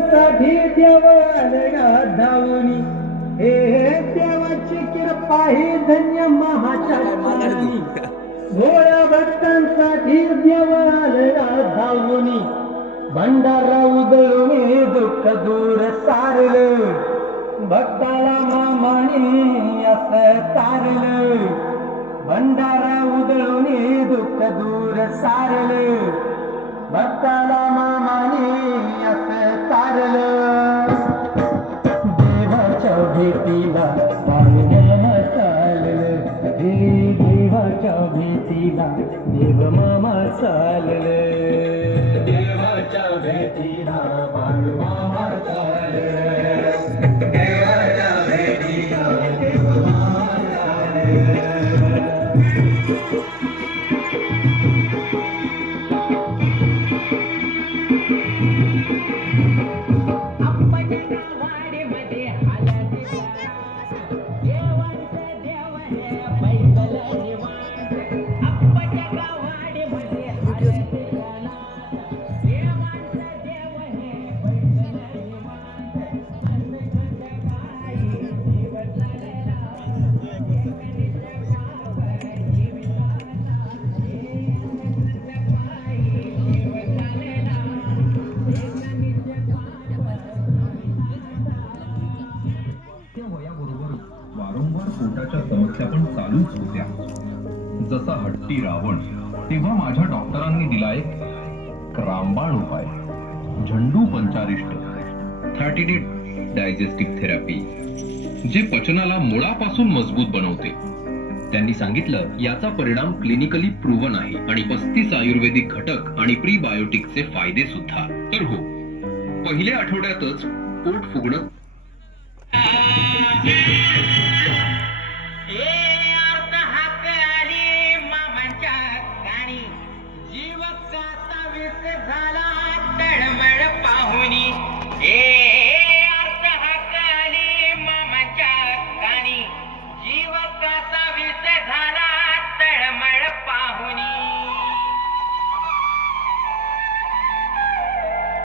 साठी देव आलगा धावूनी, हे देवाची कृपा ही धन्य महाचारी. भोळ्या भक्तांसाठी देव आलगा धावूनी, भंडारा उधळून दुःख दूर सारलं, भक्ताला मामाने असं तारलं. भंडारा उधळून दुःख दूर सारलं, भक्ताला मामाने असं तारलं. देवाच्या भेटीला मामा चाललं, हे देवाच्या भेटीला देव मामा चाललं. देवाच्या भेटीला मामा चाललं, देवाच्या भेटीला देव मामा चाललं. वारंवार पोटाच्या समस्या पण चालूच होत्या. जसा हट्टी रावण, तेव्हा माझ्या डॉक्टरांनी दिला एक रामबाण उपाय, झंडू पंचारिष्ट 30 डे डायजेस्टिव्ह थेरपी, जे पचनाला मुळापासून मजबूत बनवते. त्यांनी सांगितलं याचा परिणाम क्लिनिकली प्रूव्हन आहे आणि 35 आयुर्वेदिक घटक आणि प्रीबायोटिकचे फायदे सुद्धा. तर हो, पहिल्या आठवड्यातच पोट फुगणं